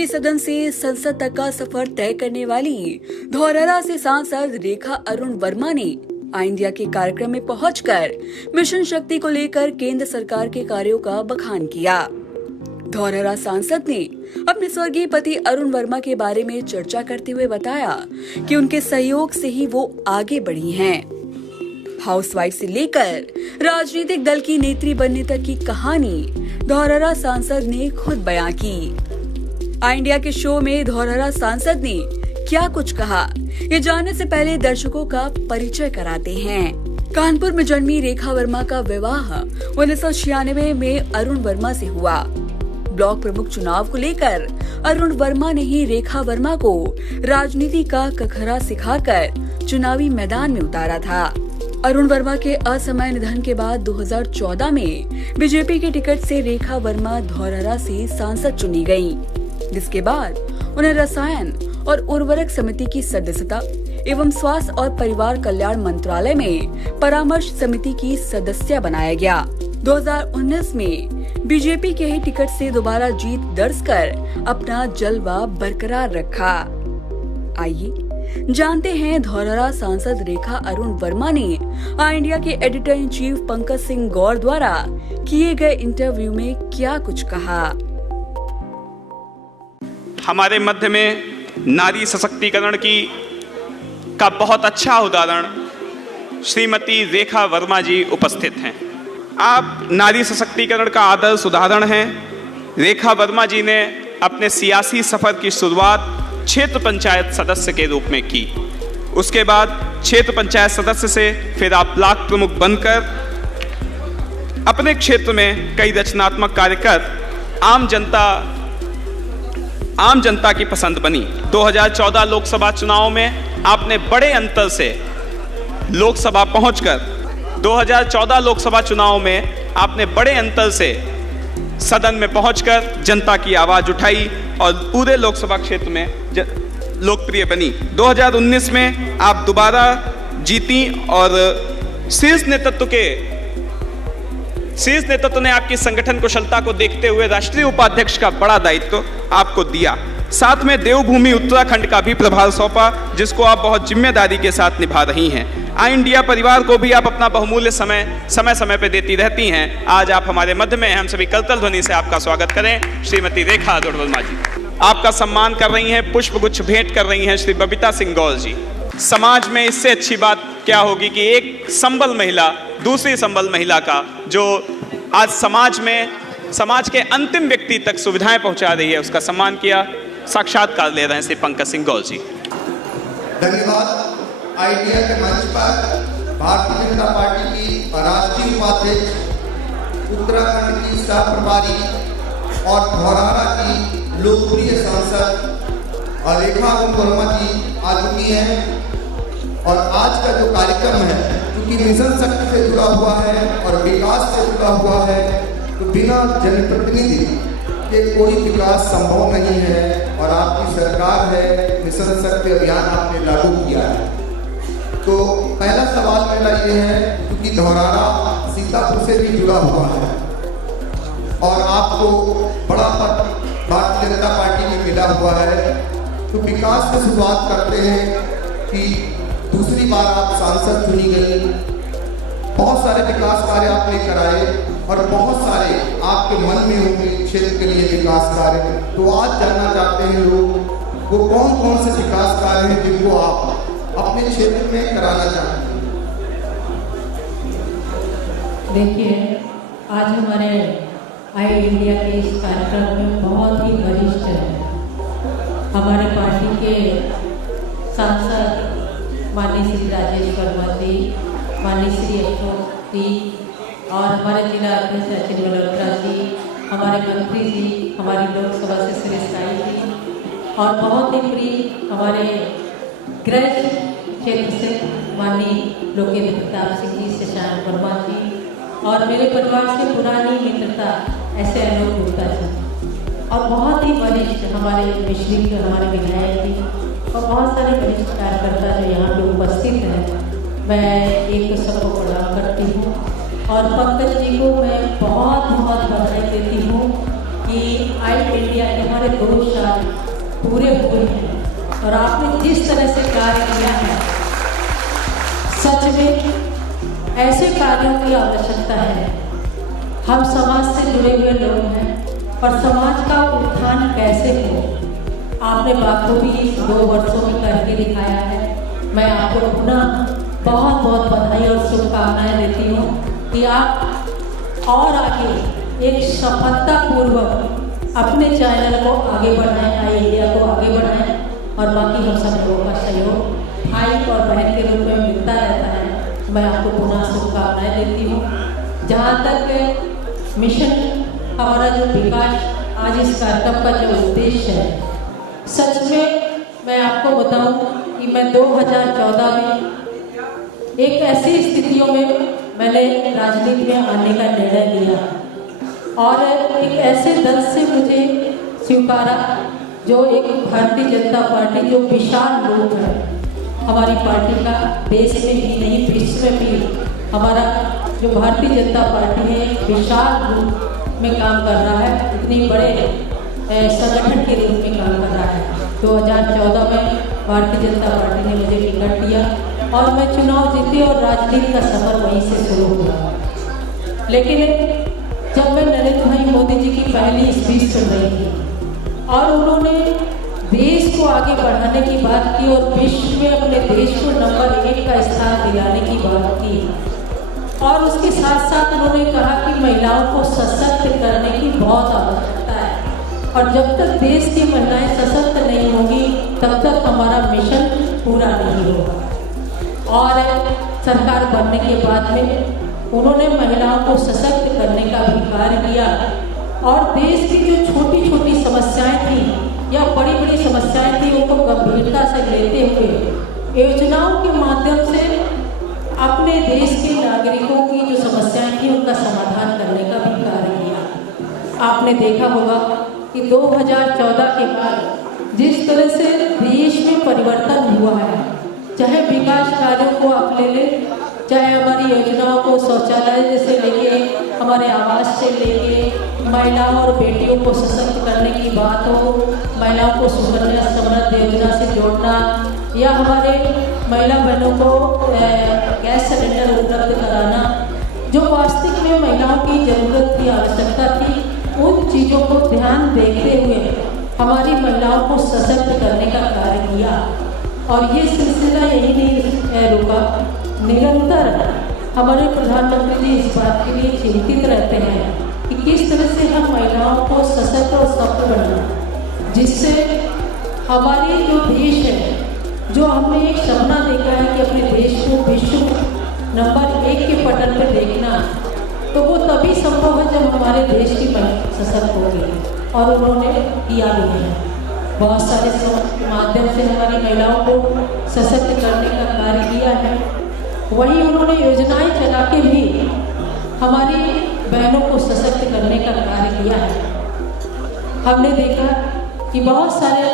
के सदन से संसद तक का सफर तय करने वाली धौरहरा से सांसद रेखा अरुण वर्मा ने आई इंडिया के कार्यक्रम में पहुंचकर मिशन शक्ति को लेकर केंद्र सरकार के कार्यों का बखान किया। धौरहरा सांसद ने अपने स्वर्गीय पति अरुण वर्मा के बारे में चर्चा करते हुए बताया कि उनके सहयोग से ही वो आगे बढ़ी हैं। हाउसवाइफ से लेकर राजनीतिक दल की नेत्री बनने तक की कहानी धौरहरा सांसद ने खुद बयां की। आई इंडिया के शो में धौरहरा सांसद ने क्या कुछ कहा, ये जानने से पहले दर्शकों का परिचय कराते हैं। कानपुर में जन्मी रेखा वर्मा का विवाह 1996 में अरुण वर्मा से हुआ। ब्लॉक प्रमुख चुनाव को लेकर अरुण वर्मा ने ही रेखा वर्मा को राजनीति का कखरा सिखाकर चुनावी मैदान में उतारा था। अरुण वर्मा के असमय निधन के बाद 2014 में बीजेपी के टिकट से रेखा वर्मा धौरहरा से सांसद चुनी गयी, जिसके बाद उन्हें रसायन और उर्वरक समिति की सदस्यता एवं स्वास्थ्य और परिवार कल्याण मंत्रालय में परामर्श समिति की सदस्य बनाया गया। 2019 में बीजेपी के ही टिकट से दोबारा जीत दर्ज कर अपना जलवा बरकरार रखा। आइए जानते हैं धौरहरा सांसद रेखा अरुण वर्मा ने आई इंडिया के editor in chief Pankaj Singh Gaur द्वारा किए गए इंटरव्यू में क्या कुछ कहा। हमारे मध्य में नारी सशक्तिकरण का बहुत अच्छा उदाहरण श्रीमती रेखा वर्मा जी उपस्थित हैं। आप नारी सशक्तिकरण का आदर्श उदाहरण हैं। रेखा वर्मा जी ने अपने सियासी सफर की शुरुआत क्षेत्र पंचायत सदस्य के रूप में की। उसके बाद क्षेत्र पंचायत सदस्य से फिर आप ब्लॉक प्रमुख बनकर अपने क्षेत्र में कई रचनात्मक कार्य कर आम जनता की पसंद बनी। 2014 लोकसभा चुनाव में आपने बड़े अंतर से लोकसभा पहुंचकर 2014 लोकसभा चुनाव में आपने बड़े अंतर से सदन में पहुंचकर जनता की आवाज उठाई और पूरे लोकसभा क्षेत्र में लोकप्रिय बनी। 2019 में आप दोबारा जीती और शीर्ष नेतृत्व ने आपकी संगठन कुशलता को देखते हुए राष्ट्रीय उपाध्यक्ष का बड़ा दायित्व आपको दिया। साथ में देवभूमि उत्तराखंड का भी प्रभार सौंपा, जिसको आप बहुत जिम्मेदारी के साथ निभा रही हैं। आई इंडिया परिवार को भी आप अपना बहुमूल्य समय पे देती रहती हैं। आज आप हमारे मध्य में हैं। हम सभी करतल ध्वनि से आपका स्वागत करें। श्रीमती रेखा अरुण वर्मा जी आपका सम्मान कर रही हैं, पुष्पगुच्छ भेंट कर रही हैं श्री बबीता सिंह गौर जी। समाज में इससे अच्छी बात क्या होगी कि एक संबल महिला दूसरी संबल महिला का जो आज समाज के अंतिम व्यक्ति तक सुविधाएं पहुंचा रही है, उसका सम्मान किया। साक्षात्कार ले रहे हैं श्री पंकज सिंह गौर जी। धन्यवाद। आई इंडिया के मंच पर भारतीय जनता पार्टी की राष्ट्रीय उपाध्यक्ष, उत्तराखंड की सह प्रभारी और धौरहरा की लोकप्रिय सांसद और रेखा अरुण वर्मा जी आ चुकी हैं। और आज का जो कार्यक्रम है, क्योंकि मिशन शक्ति से जुड़ा हुआ है और विकास से जुड़ा हुआ है, तो बिना जनप्रतिनिधि के कोई विकास संभव नहीं है। और आपकी सरकार है, मिशन शक्ति अभियान आपने लागू किया है। तो पहला सवाल मेरा ये है, क्योंकि धौरहरा सीतापुर से भी जुड़ा हुआ है और आपको बड़ा पद भारतीय जनता पार्टी में मिला हुआ है, तो विकास से शुरुआत करते हैं कि दूसरी बार आप सांसद चुनी गई। बहुत सारे विकास कार्य आपने कराए और बहुत सारे आपके मन में होंगे क्षेत्र के लिए विकास कार्य। तो आज जानना चाहते हैं लोग, वो कौन कौन से विकास कार्य हैं जिनको आप अपने क्षेत्र में कराना चाहते हैं। देखिए, आज हमारे आई इंडिया के इस कार्यक्रम में बहुत ही वरिष्ठ हैं। हमारे पार्टी के सांसद माननीय श्री राजेश वर्मा जी, माननीय श्री अशोक जी और हमारे जिला अध्यक्ष सचिन मल्होत्रा जी, हमारे मंत्री जी, हमारी लोकसभा से श्री साई जी और बहुत ही प्रिय हमारे गृह क्षेत्र से माननीय लोकेंद्र प्रताप सिंह जी, शशांक वर्मा जी और मेरे परिवार से पुरानी मित्रता ऐसे अनूप गुप्ता जी और बहुत ही वरिष्ठ हमारे मिश्रित हमारे विधायक जी और बहुत सारे वरिष्ठ कार्यकर्ता जो यहाँ पे उपस्थित हैं। मैं एक तो सबको प्रणाम करती हूँ और पंकज जी को मैं बहुत बहुत बधाई देती हूँ कि आई इंडिया के हमारे 2 साल हुए हैं और आपने जिस तरह से कार्य किया है, सच में ऐसे कार्यों की आवश्यकता है। हम समाज से जुड़े हुए लोग हैं और समाज का उत्थान कैसे हो, आपने बखूबी 2 वर्षों में करके दिखाया है। मैं आपको पुनः बहुत बहुत बधाई और शुभकामनाएं देती हूँ कि आप और आगे एक सफलतापूर्वक अपने चैनल को आगे बढ़ाएं, आई इंडिया को आगे बढ़ाएं और बाकी हम सब लोगों का सहयोग भाई और बहन के रूप में मिलता रहता है। मैं आपको पुनः शुभकामनाएं देती हूँ। जहाँ तक मिशन हमारा जो विकास आज इस कार्यक्रम का जो उद्देश्य है, सच में मैं आपको बताऊं कि मैं 2014 में एक ऐसी स्थितियों में मैंने राजनीति में आने का निर्णय लिया और एक ऐसे दल से मुझे स्वीकारा जो एक भारतीय जनता पार्टी जो विशाल रूप है हमारी पार्टी का, देश में ही नहीं विश्व में भी हमारा जो भारतीय जनता पार्टी है विशाल रूप में काम कर रहा है, इतनी बड़े संगठन के रूप में काम कर रहा है। 2014 में भारतीय जनता पार्टी ने मुझे टिकट दिया और मैं चुनाव जीती और राजनीति का सफर वहीं से शुरू हुआ। लेकिन जब मैं नरेंद्र भाई मोदी जी की पहली स्पीच सुन रही थी और उन्होंने देश को आगे बढ़ाने की बात की और विश्व में अपने देश को नंबर 1 का स्थान दिलाने की बात की और उसके साथ साथ उन्होंने कहा कि महिलाओं को सशक्त करने की बहुत आवश्यकता है और जब तक देश की महिलाएं सशक्त नहीं होंगी तब तक हमारा मिशन पूरा नहीं होगा। और सरकार बनने के बाद में उन्होंने महिलाओं को सशक्त करने का भी कार्य किया और देश की जो छोटी छोटी समस्याएं थी या बड़ी बड़ी समस्याएं थी उनको गंभीरता से लेते हुए योजनाओं के माध्यम से अपने देश के नागरिकों की जो समस्याएं थी उनका समाधान करने का भी कार्य किया। आपने देखा होगा कि 2014 के बाद जिस तरह से देश में परिवर्तन हुआ है, चाहे विकास कार्यों को आप ले लें, चाहे हमारी योजनाओं को शौचालय से लेके हमारे आवास से लेके महिलाओं और बेटियों को सशक्त करने की बात हो, महिलाओं को सुकन्या समृद्धि योजना से जोड़ना या हमारे महिला बहनों को गैस सिलेंडर उपलब्ध कराना, जो वास्तविक में महिलाओं की जरूरत थी, आवश्यकता थी, उन चीज़ों को ध्यान देखते हुए हमारी महिलाओं को सशक्त करने का कार्य किया। और ये सिलसिला यही नहीं रुका, निरंतर हमारे प्रधानमंत्री जी इस बात के लिए चिंतित रहते हैं कि किस तरह से हम महिलाओं को सशक्त और सशक्त बनाएं, जिससे हमारी जो देश है, जो हमने एक सपना देखा है कि अपने देश को विश्व नंबर 1 के पटल पर देखना, तो वो तभी संभव है जब हमारे देश की महिला सशक्त होगी और उन्होंने किया भी है। बहुत सारे माध्यम से हमारी महिलाओं को सशक्त करने का कार्य किया है। वहीं उन्होंने योजनाएं चला के भी हमारी बहनों को सशक्त करने का कार्य किया है। हमने देखा कि बहुत सारे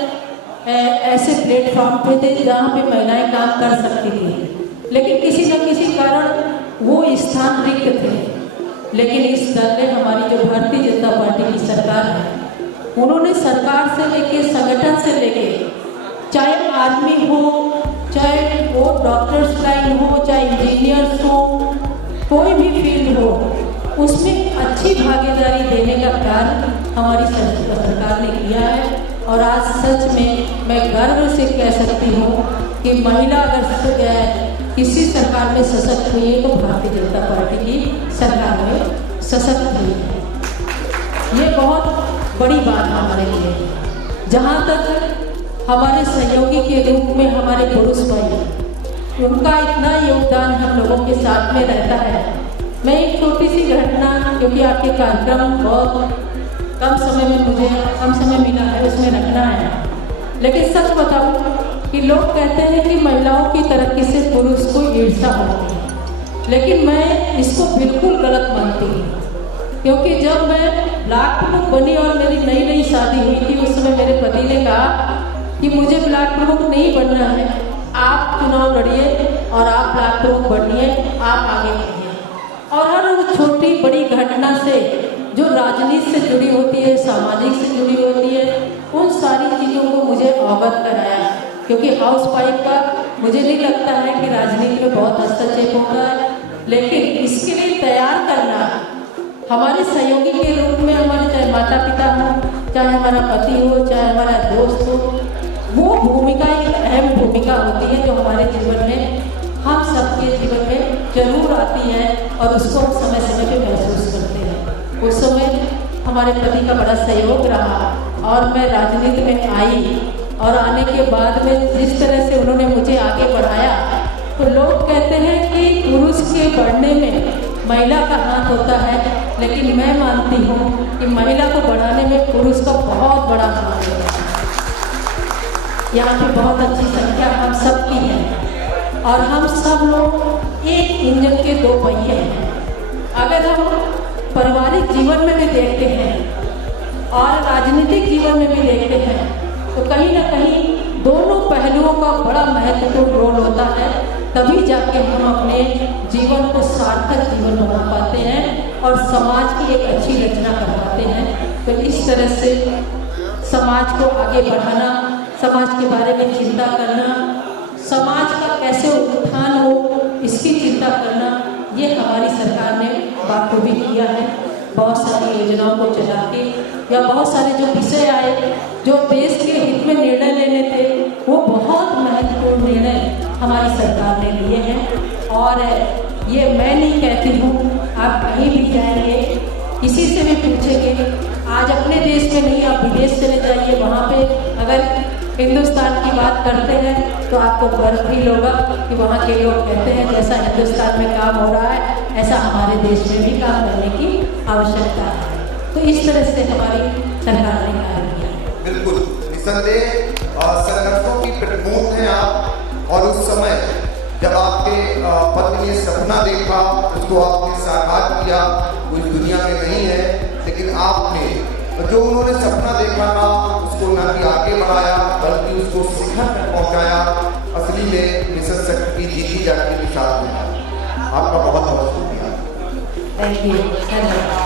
ऐसे प्लेटफॉर्म पे थे जहाँ पे महिलाएं काम कर सकती थी, लेकिन किसी न किसी कारण वो स्थान रिक्त थे। लेकिन इस दल ने, हमारी जो भारतीय जनता पार्टी की सरकार है, उन्होंने सरकार से लेके संगठन से लेके, चाहे आर्मी हो, चाहे वो डॉक्टर्स लाइन हो, चाहे इंजीनियर्स हो, कोई भी फील्ड हो, उसमें अच्छी भागीदारी देने का कार्य हमारी सरकार ने किया है। और आज सच में मैं गर्व से कह सकती हूँ कि महिला अगर किसी सरकार में सशक्त हुई है तो भारतीय जनता पार्टी की सरकार में सशक्त हुई है। ये बहुत बड़ी बात हमारे लिए। जहाँ तक हमारे सहयोगी के रूप में हमारे पुरुष भाई, उनका इतना योगदान हम लोगों के साथ में रहता है। मैं एक छोटी सी घटना, क्योंकि आपके कार्यक्रम बहुत कम समय मिला है, उसमें रखना है, लेकिन सच बताऊं कि लोग कहते हैं कि महिलाओं की तरक्की से पुरुष को ईर्ष्या होती है, लेकिन मैं इसको बिल्कुल गलत मानती हूँ। क्योंकि जब मैं ब्लॉक प्रमुख बनी और मेरी नई शादी हुई थी, उस समय मेरे पति ने कहा कि मुझे ब्लॉक प्रमुख नहीं बनना है, आप चुनाव लड़िए और आप ब्लॉक प्रमुख बनिए, आप आगे बढ़िए। और हर छोटी बड़ी घटना से जो राजनीति से जुड़ी होती है, सामाजिक से जुड़ी होती है, उन सारी चीज़ों को मुझे अवगत कराया। क्योंकि हाउस वाइफ का मुझे नहीं लगता है कि राजनीति में बहुत हस्तक्षेप होता है, लेकिन इसके लिए तैयार करना हमारे सहयोगी के रूप में, हमारे चाहे माता पिता हो, चाहे हमारा पति हो, चाहे हमारा दोस्त हो, वो भूमिका एक अहम भूमिका होती है जो हमारे जीवन में, हम सबके जीवन में जरूर आती है और उसको हम समय समय पे महसूस करते हैं। उस समय हमारे पति का बड़ा सहयोग रहा और मैं राजनीति में आई, और आने के बाद में जिस तरह से उन्होंने मुझे आगे बढ़ाया, तो लोग कहते हैं कि पुरुष के बढ़ने में महिला का हाथ होता है, लेकिन मैं मानती हूँ कि महिला को बढ़ाने में पुरुष का बहुत बड़ा हाथ होता है। यहाँ पे बहुत अच्छी संख्या हम सब की है और हम सब लोग एक इंजन के दो पहिए हैं। अगर हम पारिवारिक जीवन में भी देखते हैं और राजनीतिक जीवन में भी देखते हैं, तो कहीं ना कहीं दोनों पहलुओं का बड़ा महत्वपूर्ण रोल होता है, तभी जाके हम अपने जीवन को सार्थक जीवन बना पाते हैं और समाज की एक अच्छी रचना कर पाते हैं। तो इस तरह से समाज को आगे बढ़ाना, समाज के बारे में चिंता करना, समाज का कैसे उत्थान हो इसकी चिंता करना, ये हमारी सरकार ने बखूबी किया है। बहुत सारी योजनाओं को चला के, या बहुत सारे जो विषय आए जो देश के हित में निर्णय लेने थे, वो बहुत महत्वपूर्ण निर्णय हमारी सरकार ने लिए हैं। और ये मैं नहीं कहती हूँ, आप कहीं भी जाएंगे, किसी से भी पूछेंगे, आज अपने देश में नहीं, आप विदेश चले जाइए, वहाँ पे अगर हिंदुस्तान की बात करते हैं तो आपको गर्व फील होगा कि वहाँ के लोग कहते हैं जैसा हिंदुस्तान में काम हो रहा है, ऐसा हमारे देश में भी काम करने की आवश्यकता है। तो इस तरह से हमारी सरकार ने कार्य किया। बिल्कुल, निसंदेह संघर्षों की प्रमुख हैं आप, और उस समय जब आपके पत्नी ने सपना देखा, उसको आपने साकार किया, वो इस दुनिया में नहीं है, लेकिन आपने जो उन्होंने सपना देखा था उसको न कि आगे बढ़ाया बल्कि उसको शिखर तक पहुंचाया। असली में मिशन शक्ति जीती जाती है। आपका बहुत बहुत शुक्रिया। Thank you.